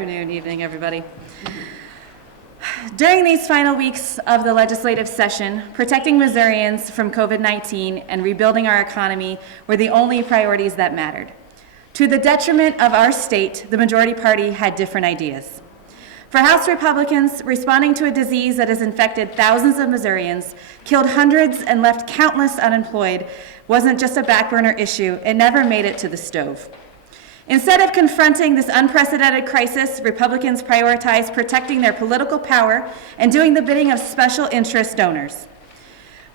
afternoon, evening, everybody. During these final weeks of the legislative session, protecting Missourians from COVID-19 and rebuilding our economy were the only priorities that mattered. To the detriment of our state, the majority party had different ideas. For House Republicans, responding to a disease that has infected thousands of Missourians, killed hundreds, and left countless unemployed wasn't just a back burner issue. It never made it to the stove. Instead of confronting this unprecedented crisis, Republicans prioritized protecting their political power and doing the bidding of special interest donors.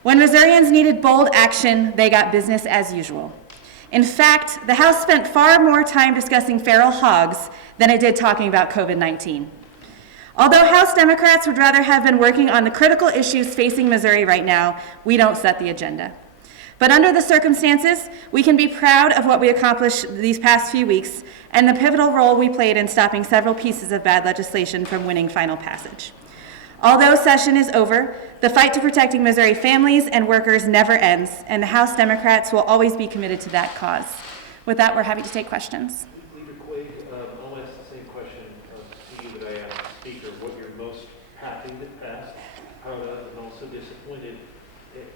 When Missourians needed bold action, they got business as usual. In fact, the House spent far more time discussing feral hogs than it did talking about COVID-19. Although House Democrats would rather have been working on the critical issues facing Missouri right now, we don't set the agenda. But under the circumstances, we can be proud of what we accomplished these past few weeks and the pivotal role we played in stopping several pieces of bad legislation from winning final passage. Although session is over, the fight to protecting Missouri families and workers never ends, and the House Democrats will always be committed to that cause. With that, we're happy to take questions. Leader Quaid, I'll ask the same question to you that I asked the Speaker, what you're most happy that passed, proud of, and also disappointed.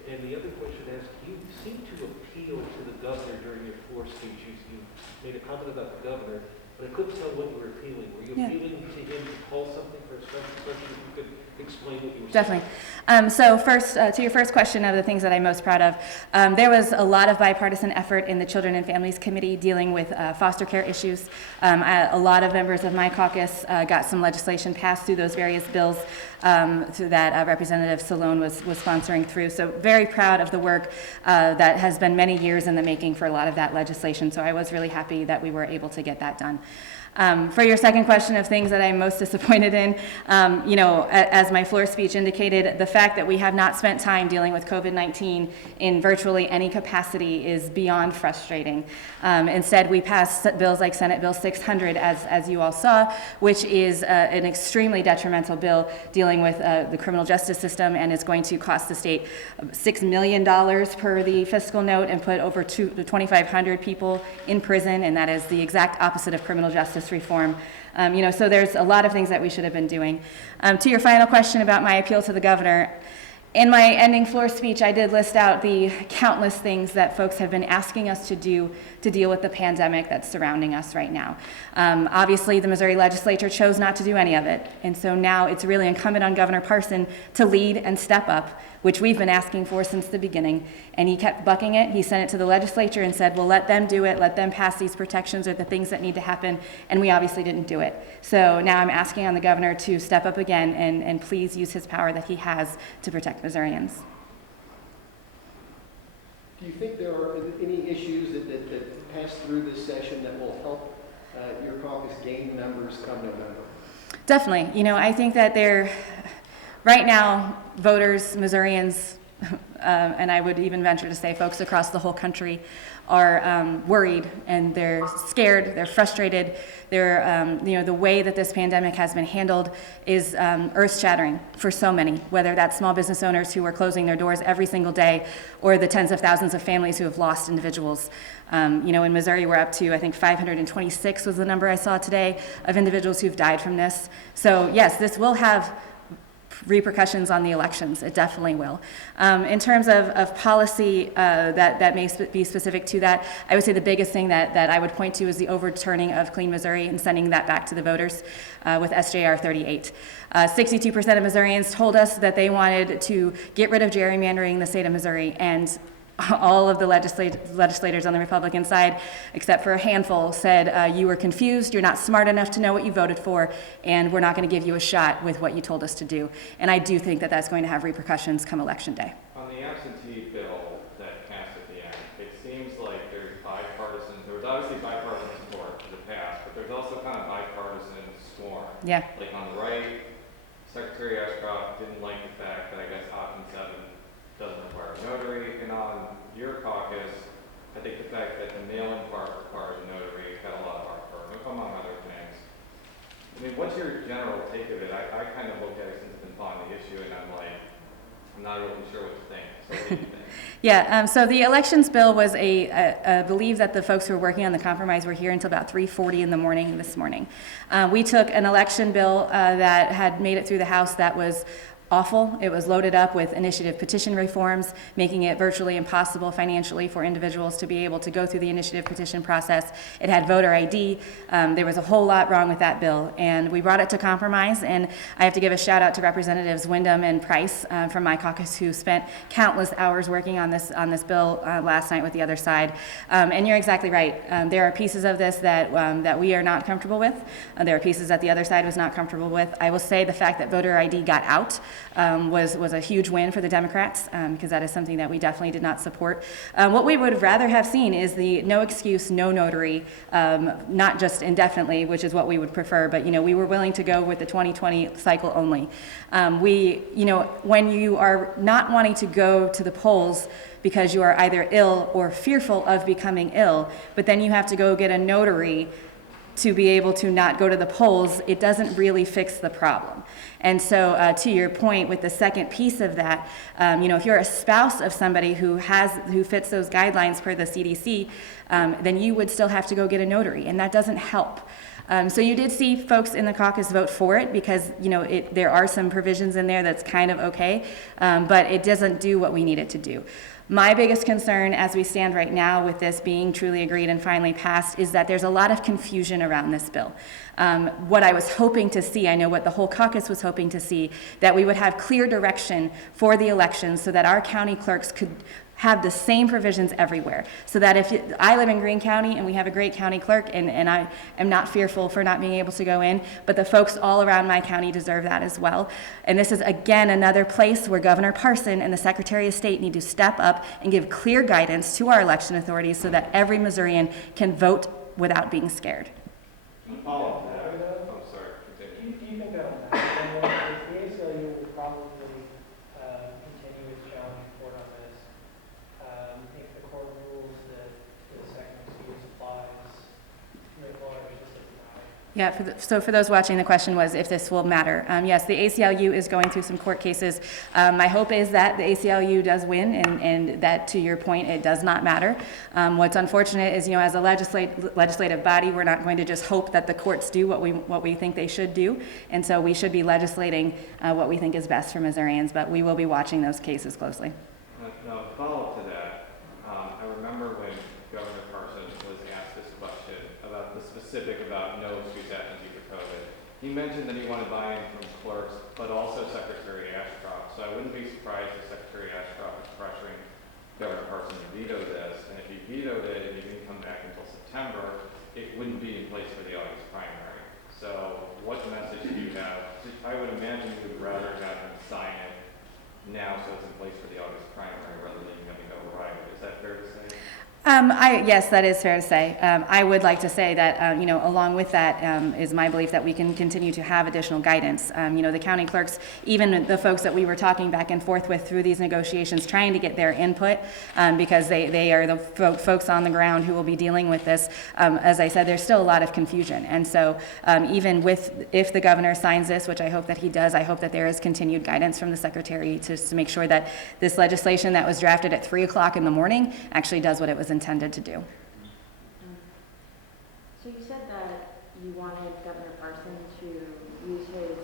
And the other question to ask, you seem to appeal to the governor during your floor speech. You made a comment about the governor, but I couldn't tell what you were appealing. Were you appealing to him to call something for a special session? If you could explain what you were saying. Definitely. So first, to your first question of the things that I'm most proud of, there was a lot of bipartisan effort in the Children and Families Committee dealing with foster care issues. A lot of members of my caucus got some legislation passed through those various bills that Representative Salone was sponsoring through. So very proud of the work that has been many years in the making for a lot of that legislation. So I was really happy that we were able to get that done. For your second question of things that I'm most disappointed in, as my floor speech indicated, the fact that we have not spent time dealing with COVID-19 in virtually any capacity is beyond frustrating. Instead, we passed bills like Senate Bill 600, as you all saw, which is an extremely detrimental bill dealing with the criminal justice system, and is going to cost the state $6 million per the fiscal note and put over 2,500 people in prison, and that is the exact opposite of criminal justice reform. So there's a lot of things that we should have been doing. To your final question about my appeal to the governor, in my ending floor speech, I did list out the countless things that folks have been asking us to do to deal with the pandemic that's surrounding us right now. Obviously, the Missouri legislature chose not to do any of it, and so now it's really incumbent on Governor Parson to lead and step up, which we've been asking for since the beginning, and he kept bucking it. He sent it to the legislature and said, well, let them do it, let them pass these protections or the things that need to happen, and we obviously didn't do it. So now I'm asking on the governor to step up again and please use his power that he has to protect Missourians. Do you think there are any issues that pass through this session that will help your caucus gain members come November? Definitely. I think that right now, voters, Missourians, and I would even venture to say folks across the whole country are worried, and they're scared, they're frustrated. The way that this pandemic has been handled is earth-shattering for so many, whether that's small business owners who are closing their doors every single day, or the tens of thousands of families who have lost individuals. In Missouri, we're up to, I think, 526 was the number I saw today of individuals who've died from this. So yes, this will have repercussions on the elections. It definitely will. In terms of policy that may be specific to that, I would say the biggest thing that I would point to is the overturning of Clean Missouri and sending that back to the voters with SJR 38. 62% of Missourians told us that they wanted to get rid of gerrymandering in the state of Missouri, and all of the legislators on the Republican side, except for a handful, said you were confused, you're not smart enough to know what you voted for, and we're not going to give you a shot with what you told us to do. And I do think that that's going to have repercussions come Election Day. On the absentee bill that passed at the end, it seems like there was obviously bipartisan support for the pass, but there's also kind of bipartisan scorn. Yeah. Like on the right, Secretary Ashcroft didn't like the fact that I guess Option 7 doesn't require a notary, and on your caucus, I think the fact that the mail-in part requires a notary had a lot of heartburn, among other things. I mean, what's your general take of it? I kind of look at it since I've been following the issue, and I'm like, I'm not really sure what to think. So what do you think? Yeah, so the elections bill was I believe that the folks who were working on the compromise were here until about 3:40 in the morning this morning. We took an election bill that had made it through the House that was awful. It was loaded up with initiative petition reforms, making it virtually impossible financially for individuals to be able to go through the initiative petition process. It had voter ID. There was a whole lot wrong with that bill, and we brought it to compromise. And I have to give a shout out to Representatives Wyndham and Price from my caucus, who spent countless hours working on this bill last night with the other side. And you're exactly right. There are pieces of this that we are not comfortable with. There are pieces that the other side was not comfortable with. I will say the fact that voter ID got out was a huge win for the Democrats, because that is something that we definitely did not support. What we would rather have seen is the no excuse, no notary, not just indefinitely, which is what we would prefer, but we were willing to go with the 2020 cycle only. When you are not wanting to go to the polls because you are either ill or fearful of becoming ill, but then you have to go get a notary to be able to not go to the polls, it doesn't really fix the problem. And so to your point with the second piece of that, if you're a spouse of somebody who fits those guidelines per the CDC, then you would still have to go get a notary, and that doesn't help. So you did see folks in the caucus vote for it because, there are some provisions in there that's kind of okay, but it doesn't do what we need it to do. My biggest concern as we stand right now with this being truly agreed and finally passed is that there's a lot of confusion around this bill. What I was hoping to see, I know what the whole caucus was hoping to see, that we would have clear direction for the elections so that our county clerks could have the same provisions everywhere. So that I live in Greene County and we have a great county clerk, and I am not fearful for not being able to go in, but the folks all around my county deserve that as well. And this is again another place where Governor Parson and the Secretary of State need to step up and give clear guidance to our election authorities so that every Missourian can vote without being scared. Oh, sorry, continue. Do you think that'll matter? The ACLU will probably continue its challenge report on this. If the court rules that the second excuse applies writ large, this doesn't matter. Yeah, so for those watching, the question was if this will matter. Yes, the ACLU is going through some court cases. My hope is that the ACLU does win, and that, to your point, it does not matter. What's unfortunate is, as a legislative body, we're not going to just hope that the courts do what we think they should do, and so we should be legislating what we think is best for Missourians, but we will be watching those cases closely. Now, follow-up to that, I remember when Governor Parson was asked this question about the specific about no excuse absentee for COVID. He mentioned that he wanted buy-in from clerks, but also Secretary Ashcroft. So I wouldn't be surprised if Secretary Ashcroft was pressuring Governor Parson to veto this. And if he vetoed it and he didn't come back until September, it wouldn't be in place for the August primary. So what message do you have? I would imagine you would rather have him sign it now so it's in place for the August primary rather than having to override it. Is that fair to say? Yes, that is fair to say. I would like to say that, along with that is my belief that we can continue to have additional guidance. The county clerks, even the folks that we were talking back and forth with through these negotiations, trying to get their input, because they are the folks on the ground who will be dealing with this. As I said, there's still a lot of confusion. And so even if the governor signs this, which I hope that he does, I hope that there is continued guidance from the secretary to make sure that this legislation that was drafted at 3 o'clock in the morning actually does what it was intended to do. So you said that you wanted Governor Parson to use his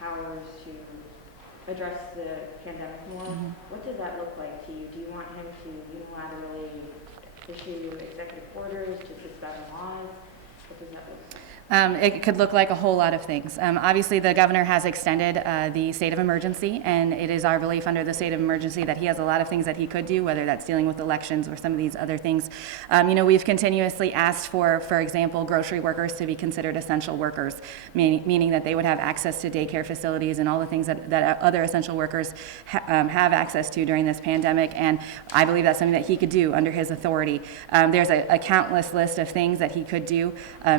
powers to address the pandemic more. Mm-hmm. What does that look like to you? Do you want him to unilaterally issue executive orders to suspend laws? What does that look like? It could look like a whole lot of things. Obviously, the governor has extended the state of emergency, and it is our belief under the state of emergency that he has a lot of things that he could do, whether that's dealing with elections or some of these other things. We've continuously asked for example, grocery workers to be considered essential workers, meaning that they would have access to daycare facilities and all the things that other essential workers have access to during this pandemic, and I believe that's something that he could do under his authority. There's a countless list of things that he could do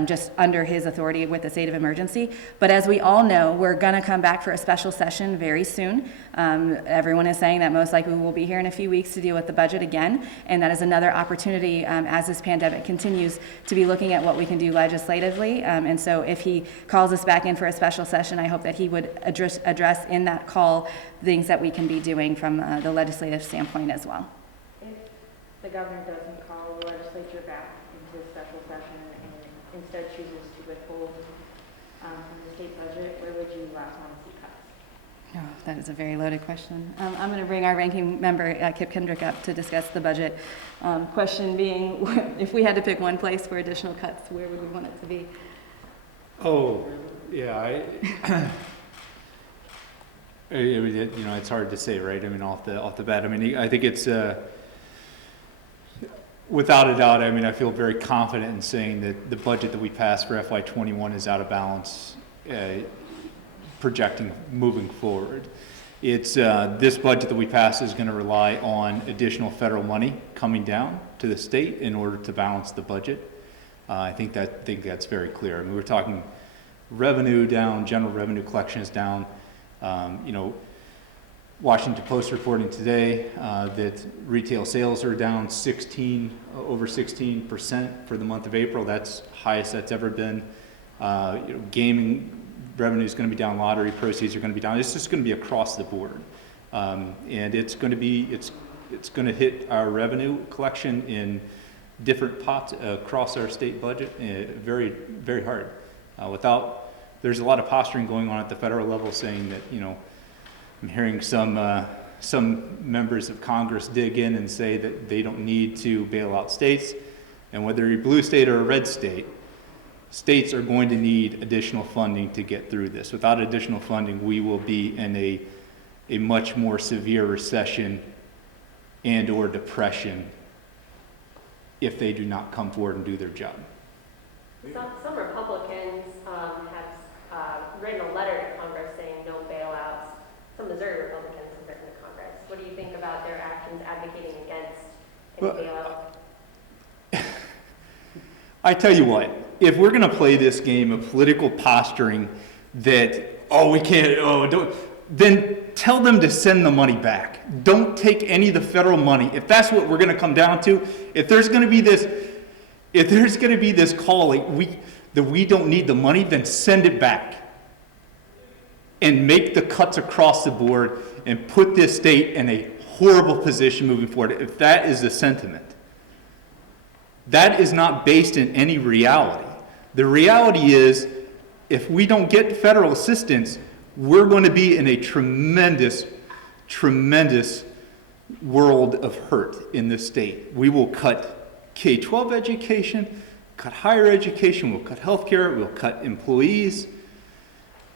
just under his his authority with the state of emergency. But as we all know, we're going to come back for a special session very soon. Everyone is saying that most likely we'll be here in a few weeks to deal with the budget again, and that is another opportunity as this pandemic continues to be looking at what we can do legislatively. And so if he calls us back in for a special session, I hope that he would address in that call things that we can be doing from the legislative standpoint as well. If the governor doesn't call the legislature back into special session and instead chooses to withhold from the state budget, where would you last want to see cuts? Oh, that is a very loaded question. I'm going to bring our ranking member, Kip Kendrick, up to discuss the budget. Question being, if we had to pick one place for additional cuts, where would we want it to be? Oh, yeah, it's hard to say, right? I mean, off the bat. I mean, I think it's without a doubt. I mean, I feel very confident in saying that the budget that we passed for FY21 is out of balance, projecting moving forward. It's this budget that we passed is going to rely on additional federal money coming down to the state in order to balance the budget. I think that's very clear. I mean, we're talking revenue down, general revenue collection is down. Washington Post reporting today that retail sales are down over 16% for the month of April. That's highest that's ever been. Gaming revenue is going to be down. Lottery proceeds are going to be down. It's just going to be across the board, and it's going to hit our revenue collection in different pots across our state budget very, very hard. There's a lot of posturing going on at the federal level saying that, I'm hearing some members of Congress dig in and say that they don't need to bail out states, and whether you're a blue state or a red state, states are going to need additional funding to get through this. Without additional funding, we will be in a much more severe recession and or depression if they do not come forward and do their job. Some Republicans have written a letter to Congress saying no bailouts. Some Missouri Republicans have written to Congress. What do you think about their actions advocating against any bailout? I tell you what, if we're going to play this game of political posturing that, we can't, then tell them to send the money back. Don't take any of the federal money. If that's what we're going to come down to, if there's going to be this call that we don't need the money, then send it back and make the cuts across the board and put this state in a horrible position moving forward. If that is the sentiment, that is not based in any reality. The reality is, if we don't get federal assistance, we're going to be in a tremendous, tremendous world of hurt in this state. We will cut K-12 education, cut higher education, we'll cut healthcare, we'll cut employees.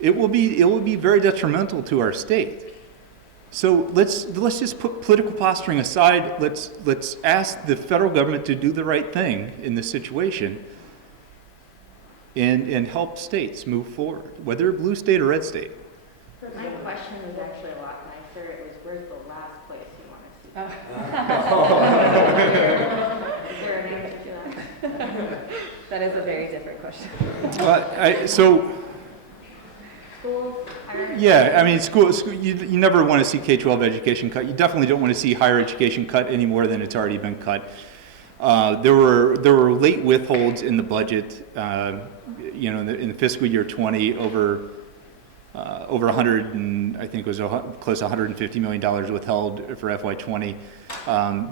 It will be very detrimental to our state. So let's just put political posturing aside. Let's ask the federal government to do the right thing in this situation and help states move forward, whether blue state or red state. My question was actually a lot nicer. It was, where's the last place you want to see? Is there an answer to that? That is a very different question. Schools, higher Yeah, I mean, school you never want to see K-12 education cut. You definitely don't want to see higher education cut any more than it's already been cut. There were late withholds in the budget, in the fiscal year 20 over 100 and I think it was close to $150 million withheld for FY20.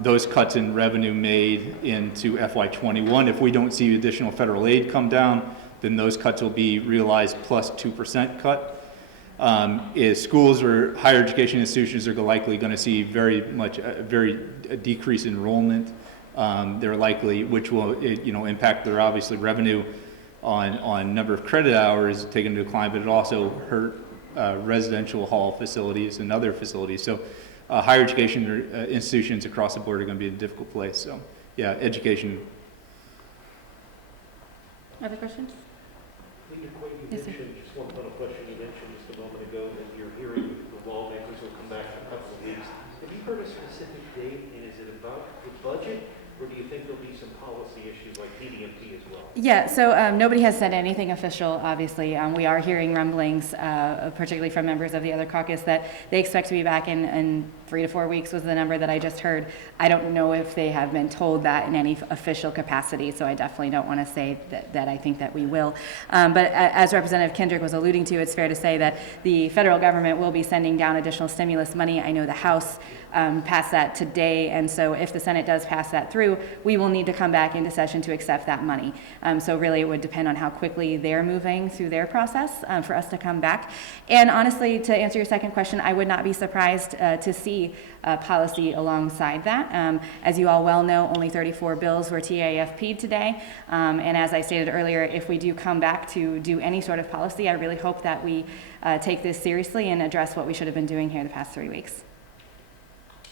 Those cuts in revenue made into FY21. If we don't see additional federal aid come down, then those cuts will be realized plus 2% cut. Is schools or higher education institutions are likely going to see a decrease in enrollment. They're likely, which will impact their obviously revenue on number of credit hours taken into account, but it also hurt residential hall facilities and other facilities. So higher education institutions across the board are going to be in a difficult place. So yeah, education. Other questions? You Yes, sir. mentioned, just one final question, you mentioned just a moment ago that you're hearing the lawmakers will come back in a couple of weeks. Have you heard a specific date, and is it about the budget, Or do you think there'll be some policy issues like PDMP as well? Yeah, so nobody has said anything official, obviously. We are hearing rumblings, particularly from members of the other caucus, that they expect to be back in 3 to 4 weeks was the number that I just heard. I don't know if they have been told that in any official capacity, so I definitely don't want to say that I think that we will. But as Representative Kendrick was alluding to, it's fair to say that the federal government will be sending down additional stimulus money. I know the House passed that today, and so if the Senate does pass that through, we will need to come back into session to accept that money. So really, it would depend on how quickly they're moving through their process for us to come back. And honestly, to answer your second question, I would not be surprised to see policy alongside that. As you all well know, only 34 bills were TAFP'd today. And as I stated earlier, if we do come back to do any sort of policy, I really hope that we take this seriously and address what we should have been doing here the past 3 weeks.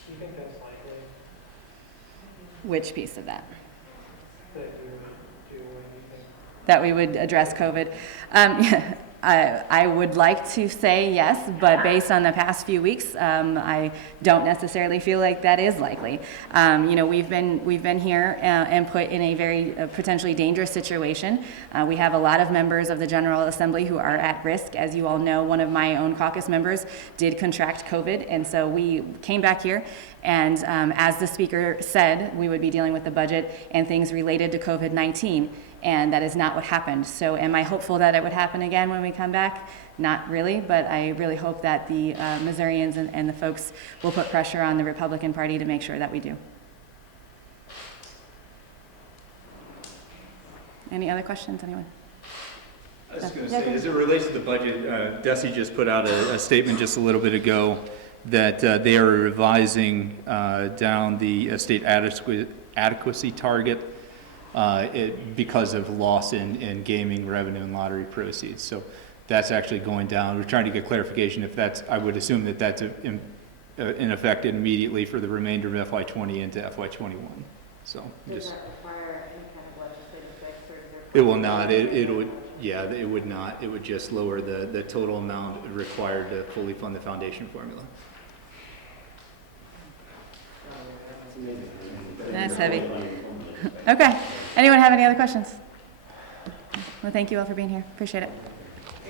Do you think that's likely Which piece of that? that you would do what you think? That we would address COVID. I would like to say yes, but based on the past few weeks, I don't necessarily feel like that is likely. We've been here and put in a very potentially dangerous situation. We have a lot of members of the General Assembly who are at risk. As you all know, one of my own caucus members did contract COVID, and so we came back here. And as the speaker said, we would be dealing with the budget and things related to COVID-19. And that is not what happened. So am I hopeful that it would happen again when we come back? Not really, but I really hope that the Missourians and the folks will put pressure on the Republican Party to make sure that we do. Any other questions, anyone? I was going to Yeah, say, go as it relates to the budget, DESE just put out a statement just a little bit ago that they are revising down the state adequacy target because of loss in gaming revenue and lottery proceeds. So that's actually going down. We're trying to get clarification if that's, I would assume that that's in effect immediately for the remainder of FY20 into FY21. So Does just, that require any kind of legislative fix, or is there? it will not, it would, yeah, it would not. It would just lower the total amount required to fully fund the foundation formula. That's heavy. Okay. Anyone have any other questions? Well, thank you all for being here. Appreciate it.